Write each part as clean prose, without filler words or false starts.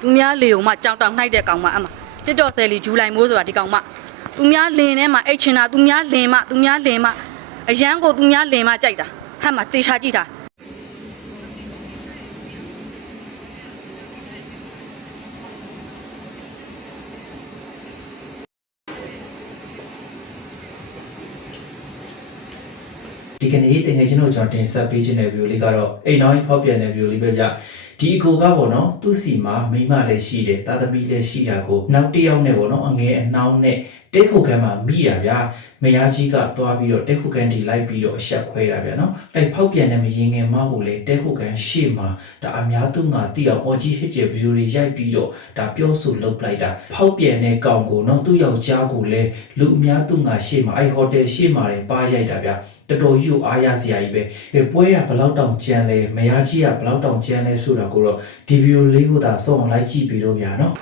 သူများလေုံမှကြောင်တောင်နှိုက်တဲ့ကောင်မအမတစ်တော်ဆယ်လီဂျူလိုက်မိုးဆိုတာဒီကောင်မသူများလင်ထဲမှာအိတ်ချင်တာသူများလင်မှအရန်ကိုသူများလင်မှကြိုက်တာဟဲ့မှာတေချာကြည့်တာဒီကနေ့တကယ်ချင်းတို့ကျွန်တော်တင်ဆက်ပေးခြင်းတဲ့ဗီဒီယိုလေးကတော့အိမ်နောက်ဖောက်ပြန်တဲ့ဗီဒီယိုလေးပဲဗျဒီအကိုကပေါ့နော်သူ့စီမှာမိမလည်းရှိတယ်တာသမီလည်းရှိတာကိုနောက်တစ်ယောက်နဲ့ပေါ့နော်အငယ်အနှောင်းနဲ့တဲခုခန်းမှာမိတာဗျမယားကြီးကသွားပြီးတော့တဲခုခန်းဒီလိုက်ပြီးတော့အဆက်ခွဲတာဗျနော်အဲ့ဖောက်ပြန်တဲ့မရင်ငယ်မကိုလည်းတဲခုခန်းရှေ့မှာဒါအများသူငါတိအောင်အော်ကြီးဟစ်ကျဗီဒီယိုလေးရိုက်ပြီးတော့ဒါပြောဆိုလုပ်ပလိုက်တာဖောက်ပြန်တဲ့ကောင်ကိုနော်သူ့ယောက်ျားကိုလည်းလူအများသူငါရှေ့မှာအဲ့ဟိုတယ်ရှေ့မှာတင်ပါရိုက်တာဗျတော်တော်ကြီးကိုအားရစရာကြီးပဲပွဲရဘလောက်တောင်ကြမ်းလဲမယားကြီးကဘလောက်တောင်ကြမ်းလဲဆိုတာကိုတော့ဒီဗီဒီယိုလေးကိုသာစောင့်လိုက်ကြည့်ပြီးတော့ဗျာနော်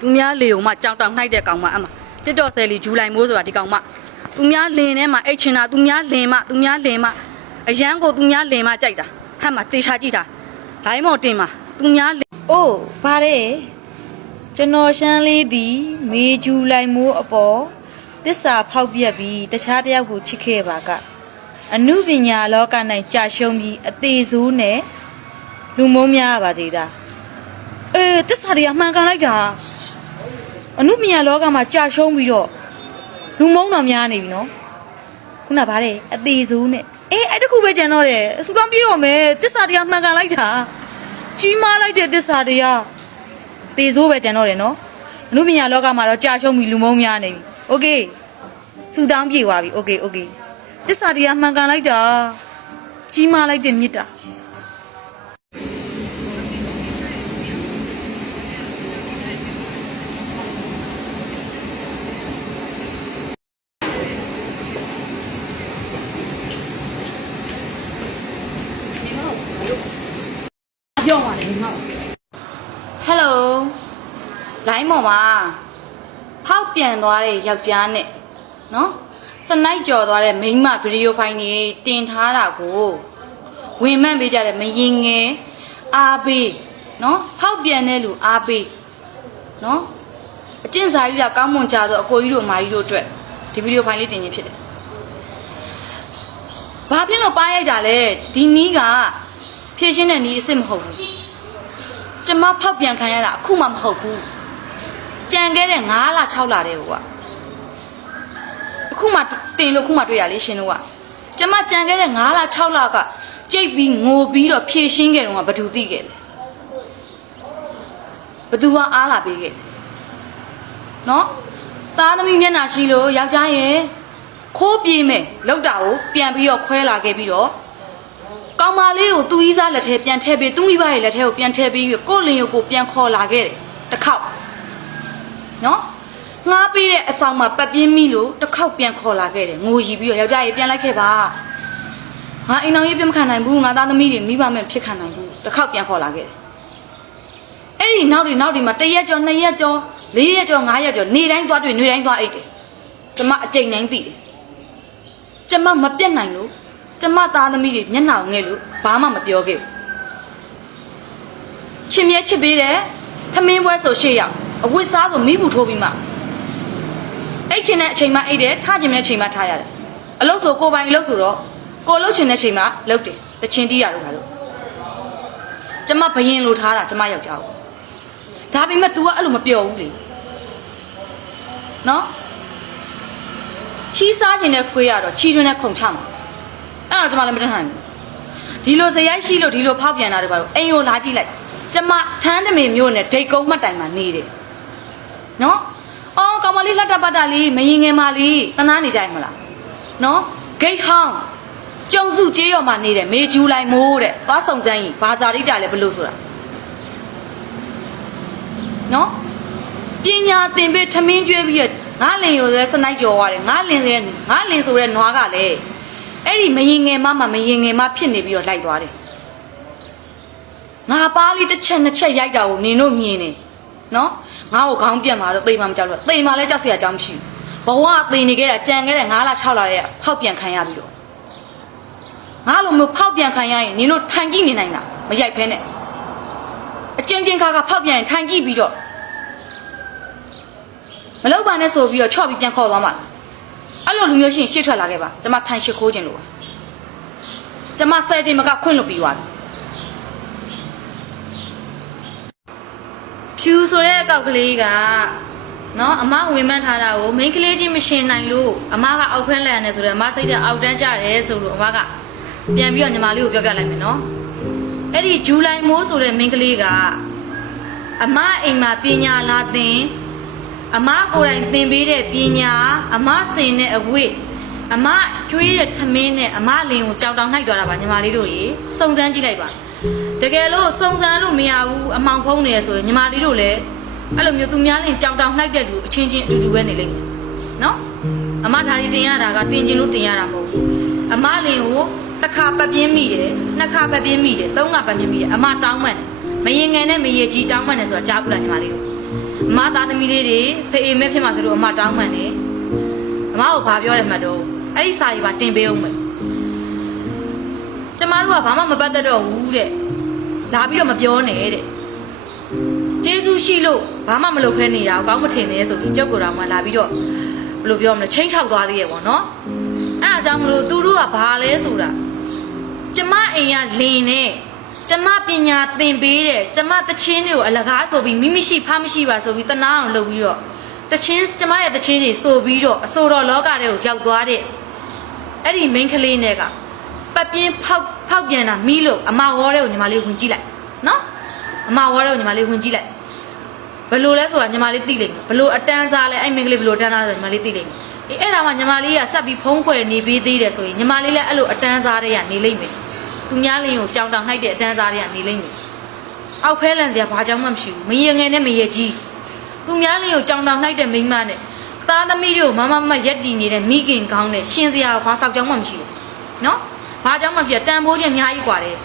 သူများလေုံမှကြောင်တောင်နှိုက်တဲ့ကောင်မအမတစ်တော်ဆယ်လီဂျူလိုက်မိုးဆိုတာဒီကောင်မသူများလင်ထဲမှာအိတ်ချင်တာသူများလင်မှအရန်ကိုသူများလင်မှကြိုက်တာဟဲ့မှာတေချာကြည့်တာဒိုင်းမော်တင်မှာသူများလင်အိုးဗါတဲ့ကျွန်တော်ရှမ်းလေးသည်မေဂျူလိုက်မိုးအပေါ်တစ္ဆာဖောက်ပြက်ပြီးတခြားတယောက်ကိုချစ်ခဲ့ပါကအနုပညာလောက၌ကြာရှုံးပြီးအသေးစိုးနဲ့လူမုန်းများပါသေးတာတစ္ဆာတွေအမှန်ကန်လိုက်တာအနုပညာလောကမှာကြာရှုံးပြီးတော့လူမုန်းတော်များနေပြီနော်ခုနဗါတဲ့အသေးစိုးနဲ့အဲ့တခုပဲကြံတော့တယ်ဆူတောင်းပြေတော့မယ်တစ္ဆာတွေကမှန်ကန်လိုက်တာကြီးမားလိုက်တဲ့တစ္ဆာတွေကသေစိုးပဲကြံတော့တယ်နော်အနုပညာလောကမှာတော့ကြာရှုံးပြီးလူမုန်းများနေပြီโอเคဆူတောင်းပြေသွားပြီโอเคတစ္ဆာတွေကမှန်ကန်လိုက်တာကြီးမားလိုက်တဲ့မြစ်တာပြောပါလေငါ့ဟယ်လိုလိုင်းမော်ပါဖောက်ပြန်သွားတဲ့ယောက်ျားနဲ့နော်စနိုက်ကြော်သွားတဲ့မိန်းမဗီဒီယိုဖိုင်တွေတင်ထားတာကိုဝင်မှန်းပေးကြတယ်မရင်ငယ်အားပေးနော်ဖောက်ပြန်တဲ့လူအားပေးနော်အကျင့်စာကြီးကကောင်းမွန်ကြတော့အကိုကြီးတို့အမကြီးတို့အတွက်ဒီဗီဒီယိုဖိုင်လေးတင်ခြင်းဖြစ်တယ်ဘာဖြစ်လို့ပါရိုက်တာလဲဒီနီးကဖြည့်ရှင်းတဲ့နီးအစ်စ်မဟုတ်ဘူးကျမဖောက်ပြန်ခံရတာအခုမှမဟုတ်ဘူးကြံခဲ့တဲ့9လ6လတဲ့ကွာအခုမှတင်လို့ခုမှတွေ့ရလေရှင်တို့ကကျမကြံခဲ့တဲ့9လ6လကကြိတ်ပြီးငိုပြီးတော့ဖြည့်ရှင်းခဲ့တော့ကဘသူသိခဲ့လဲဘသူကအားလာပေးခဲ့နော်သားသမီးမျက်နှာရှိလို့ယောက်ျားရဲ့ခိုးပြေးမယ်လောက်တာကိုပြန်ပြီးတော့ခွဲလာခဲ့ပြီးတော့ကောင်မလေးကိုသူ့ကြီးစားလက်ထဲပြန်ထည့်ပေးသူ့မိဘရဲ့လက်ထဲကိုပြန်ထည့်ပေးပြီးကိုလင်ကိုပြန်ခေါ်လာခဲ့တယ်တစ်ခေါက်နော်ငါပေးတဲ့အဆောင်မှာပတ်ပြင်းမိလို့တစ်ခေါက်ပြန်ခေါ်လာခဲ့တယ်ငိုရီပြီးတော့ယောက်ျားကြီးပြန်လိုက်ခဲ့ပါငါအိမ်တော်ကြီးပြန်မခံနိုင်ဘူးငါသားသမီးတွေမိဘမဲ့ဖြစ်ခံနိုင်ဘူးတစ်ခေါက်ပြန်ခေါ်လာခဲ့တယ်အဲ့ဒီနောက်ဒီမှာ1ရက်ကျော်2ရက်ကျော်4ရက်ကျော်5ရက်ကျော်နေတိုင်းသွားတွေ့နေတိုင်းသွားအိတ်တယ်ကျမအကြိမ်တိုင်းသိတယ်ကျမမပြတ်နိုင်လို့ကျမသားသမီးတွေမျက်နှာငဲ့လို့ဘာမှမပြောခဲ့ဘူးချစ်မြဲချစ်ပေးတယ်ထမင်းပွဲဆိုရှေ့ရောက်အဝတ်စားဆိုမိဘူးထိုးပြီးမှအိတ်ချင်တဲ့အချိန်မှအိတ်တယ်ထားချင်တဲ့အချိန်မှထားရတယ်အလုပ်ဆိုကိုပိုင်အလုပ်ဆိုတော့ကိုလုပ်ချင်တဲ့အချိန်မှလုပ်တယ်တချင်တီးရလို့ခါလို့ကျမဘယင်လိုထားတာကျမယောက်ျားကိုဒါပေမဲ့ तू ကအဲ့လိုမပြောဘူးလေနော်ချီးစားခြင်းနဲ့ခွေးရတော့ချီးတွင်းနဲ့ခုန်ချမှာအဲ့တော့ကျမလည်းမတတ်နိုင်ဘူးဒီလိုဇရိုက်ရှိလို့ဒီလိုဖောက်ပြန်တာတွေပါတော့အိမ်ကိုလာကြည့်လိုက်ကျမထန်းတမင်မျိုးနဲ့ဒိတ်ကုန်းမှတ်တိုင်မှာနေတယ်နော်အော်ကောင်မလေးလက်တပတ်တာလေးမရင်ငယ်မလေးတနာနေကြရမလားနော်ဂိတ်ဟောင်းကျုံစုကျေးရော်မှာနေတယ်မေဂျူလိုက်မိုးတဲ့သွားစုံစမ်းရင်ဘာသာရိတာလဲဘလို့ဆိုတာနော်ပညာသင်ပေးထမင်းကျွေးပြီးငါလင်ရိုစနိုက်ကြော်ရတယ်ငါလင်ဆိုတဲ့နွားကလည်းအဲ့ဒီမရင်ငယ်မဖြစ်နေပြီးတော့လိုက်သွားတယ်ငါပါလေးတစ်ချက်နှစ်ချက်ရိုက်တာကိုနင်တို့မြင်နေနော်ငါ့ကိုခေါင်းပြက်မှာတော့သိမှမကြောက်လို့သိမှလည်းကြောက်စရာအကြောင်းမရှိဘူးဘဝသိနေခဲ့တာကြံခဲ့တဲ့9လ6လတဲ့ဖောက်ပြန်ခံရပြီးတော့ငါလိုမျိုးဖောက်ပြန်ခံရရင်နင်တို့ထိုင်ကြည့်နေနိုင်တာမရိုက်ဖဲနဲ့ အကျဉ်းချင်းခါဖောက်ပြန်ထိုင်ကြည့်ပြီးတော့မလောက်ပါနဲ့ဆိုပြီးတော့ချော့ပြီးပြန်ခေါ်သွားမှာအဲ့လိုလူမျိုးရှိရင်ရှေ့ထွက်လာခဲ့ပါကျမထိုင်ရှိခိုးခြင်းလို့ပါကျမဆယ်ချိန်မကခွင့်လို့ပြီးသွားတယ်ဖြူဆိုတဲ့အကောက်ကလေးကနော်အမဝင်မှန်းထားတာကိုမိန်းကလေးချင်းမရှင်နိုင်လို့အမကအောက်ဖက်လန်နေဆိုတော့အမစိတ်ကအောက်တန်းကြတယ်ဆိုလို့အမကပြန်ပြီးတော့ညီမလေးကိုပြောပြလိုက်မယ်နော်အဲ့ဒီဇူလိုင်မိုးဆိုတဲ့မိန်းကလေးကအမအိမ်မှာပညာလာသင်အမကိုယ်တိုင်သင်ပေးတဲ့ပညာအမစင်တဲ့အဝိအမကျွေးတဲ့ထမင်းနဲ့အမလင်ကိုကြောင်တောင်နှိုက်သွားတာပါညီမလေးတို့ရေစုံစမ်းကြည့်လိုက်ပါတကယ်လို့စုံစမ်းလို့မရဘူးအမောင်ဖုံးနေရဆိုရင်ညီမလေးတို့လည်းအဲ့လိုမျိုးသူများလင်ကြောင်တောင်နှိုက်တဲ့လူအချင်းချင်းအတူတူပဲနေလိမ့်မယ်နော်အမဓာရီတင်ရတာကတင်ကျင်လို့တင်ရတာမဟုတ်ဘူးအမလင်ကိုတစ်ခါပတ်ပြင်းမိတယ်နှစ်ခါပတ်ပြင်းမိတယ်သုံးခါပတ်ပြင်းမိတယ်အမတောင်းမှန်တယ်မရင်ငယ်နဲ့မရေကြီးတောင်းမှန်တယ်ဆိုတာကြားဘူးလားညီမလေးတို့အမသားသမီးလေးတွေဖေအေမဲဖြစ်မှာဆိုလို့အမတောင်းမှန်တယ်အမကိုဘာပြောတယ်မှတ်တော့အဲ့ဒီစာတွေပါတင်ပေးအောင်မယ်ကျမတို့ကဘာမှမပတ်သက်တော့ဘူးတဲ့လာပြီးတော့မပြောနဲ့တဲ့ကျေးဇူးရှိလို့ဘာမှမလုပ်ခဲနေတာကောင်းမထင်နဲ့ဆိုပြီးကြောက်ကြတာမှလာပြီးတော့ဘယ်လိုပြောမလဲချင်းချောက်သွားသေးရဲ့ပေါ့နော်အဲ့ဒါကြောင့်မလို့သူတို့ကဘာလဲဆိုတာကျမအိမ်ကလင်နဲ့ကျမပညာသင်ပေးတယ်ကျမတချင်းတွေကိုအလကားဆိုပြီးမိမရှိဖမရှိပါဆိုပြီးတနာအောင်လုပ်ပြီးတော့တချင်းကျမရဲ့တချင်းတွေဆိုပြီးတော့အဆိုတော်လောကတွေကိုရောက်သွားတဲ့အဲ့ဒီမိန်းကလေးနဲ့ကပတ်ပြင်းဖောက်ပြန်တာမီးလို့အမဝေါ်တွေကိုညီမလေးဝင်ကြည့်လိုက်နော်အမဝေါ်တွေကိုညီမလေးဝင်ကြည့်လိုက်ဘယ်လိုလဲဆိုတာညီမလေးသိလိမ့်မယ်ဘယ်လိုအတန်းစားလဲအဲ့မိန်းကလေးဘယ်လိုအတန်းစားလဲညီမလေးသိလိမ့်မယ်အဲ့ဒါမှညီမလေးကဆက်ပြီးဖုံးခွယ်နေပေးသေးတယ်ဆိုရင်ညီမလေးလည်းအဲ့လိုအတန်းစားတွေကနေလိမ့်မယ်သူများလင်းကိုကြောင်တောင်နှိုက်တဲ့အတန်းစားတွေကနေလိမ့်မယ်အောက်ဖဲလန်စရာဘာကြောင့်မှမရှိဘူးမရေငယ်နဲ့မရေကြီးသူများလင်းကိုကြောင်တောင်နှိုက်တဲ့မိန်းမနဲ့သားသမီးတွေကိုမမရက်တည်နေတဲ့မိခင်ကောင်းတဲ့ရှင်စရာဘာဆောက်ကြောင်မှမရှိဘူးနော်ဘာကြောင့်မှပြတန်ဖိုးခြင်းအများကြီးกว่าတယ်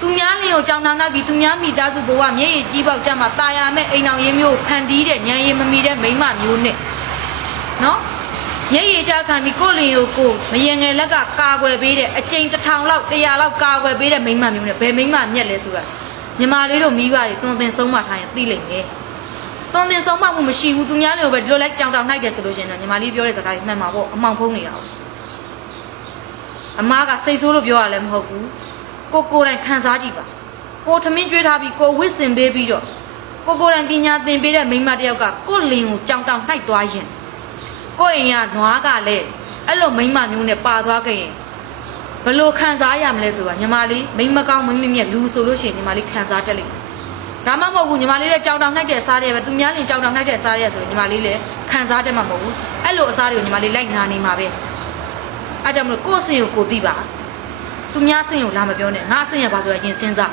သူများလင်းကိုကြောင်တောင်နှိုက်ပြီးသူများမိသားစုဘဝမျက်ရည်ကြီးပေါက်ကြမှာตายရမဲ့အိမ်အောင်ရင်းမျိုးဖန်တီးတဲ့ညံရည်မမီတဲ့မိန်းမမျိုးနဲ့နော်မျက်ရည်ကြခံပြီးကိုလင်ကိုမရင်ငယ်လက်ကကာကွယ်ပေးတဲ့အကျိန်1000လောက်100လောက်ကာကွယ်ပေးတဲ့မိန်းမမျိုးနဲ့ဘယ်မိန်းမမြက်လဲဆိုတာညီမလေးတို့မိဘတွေတွင်တင်ဆုံးမထားရင်သိလိမ့်မယ်တွင်တင်ဆုံးမမှုမရှိဘူးသူများတွေကိုပဲဒီလိုလိုက်ကြောင်တောင်နှိုက်တယ်ဆိုလို့ရှိရင်တော့ညီမလေးပြောတဲ့စကားတွေမှန်မှာပေါ့အမောင်ဖုံးနေတာပေါ့အမားကစိတ်ဆိုးလို့ပြောရလည်းမဟုတ်ဘူးကိုယ်တိုင်ခံစားကြည့်ပါကိုထမင်းကျွေးထားပြီးကိုဝစ်စင်ပေးပြီးတော့ကိုယ်တိုင်ပညာသင်ပေးတဲ့မိန်းမတစ်ယောက်ကကိုလင်ကိုကြောင်တောင်နှိုက်သွားရင်ကိုယ့်အိမ်ကနွားကလည်းအဲ့လိုမိန်းမမျိုးနဲ့ပါသွားခဲ့ရင်ဘယ်လိုခံစားရမလဲဆိုတာညီမလေးမိန်းမကောင်းမိန်းမမြတ်လူဆိုလို့ရှိရင်ညီမလေးခံစားတတ်လိမ့်မယ်ဒါမှမဟုတ်ဘူးညီမလေးလည်းကြောင်တောင်နှိုက်တဲ့စားတွေပဲသူများလင်ကြောင်တောင်နှိုက်တဲ့စားတွေဆိုရင်ညီမလေးလည်းခံစားတတ်မှာမဟုတ်ဘူးအဲ့လိုအစားတွေကိုညီမလေးလိုက်နာနေမှာပဲအားကြောင့်မလို့ကိုယ့်အဆင်ကိုသိပါသူများအဆင်ကိုလာမပြောနဲ့ငါအဆင်ရပါဆိုရင်ရင်စဉ်းစား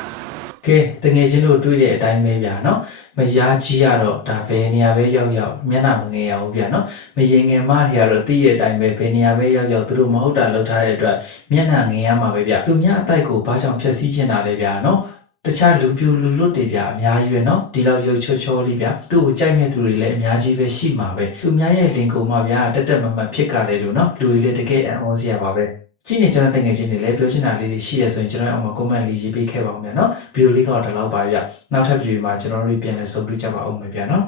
ကဲတငယ်ချင်းတို့တွေ့တဲ့အတိုင်းပဲဗျာနော်မယားကြီးကတော့ဒါဘယ်နေရာပဲရောက်ရောက်မျက်နှာမငယ်ရဘူးဗျာနော်မရင်ငယ်မတွေကတော့သိတဲ့အတိုင်းပဲဘယ်နေရာပဲရောက်ရောက်သူတို့မဟုတ်တာလုပ်ထားတဲ့အတွက်မျက်နှာငယ်ရမှာပဲဗျာသူများအတိုက်ကိုဘာကြောင့်ဖျက်ဆီးချင်တာလဲဗျာနော်တခြားလူပြူလူလွတ်တွေဗျာအများကြီးပဲနော်ဒီလောက်ရုပ်ချောချောလေးဗျာသူ့ကိုကြိုက်မဲ့သူတွေလည်းအများကြီးပဲရှိမှာပဲသူများရဲ့လင်ကိုမှဗျာတက်တက်မမဖြစ်ကြတယ်လို့နော်လူတွေလည်းတကယ်အံ့ဩစရာပါပဲကြည့်နေကျွန်တော်တကယ်ချင်းတွေလည်းပြောချင်တာလေးတွေရှိရဆိုရင်ကျွန်တော်အောက်မှာ comment လေးရေးပေးခဲ့ပါဦးမယ်နော်ဗီဒီယိုလေးကတော့ဒီလောက်ပါဗျနောက်ထပ်ဗီဒီယိုမှာကျွန်တော်တို့ပြန်လည်ဆုံတွေ့ကြပါဦးမယ်ဗျနော်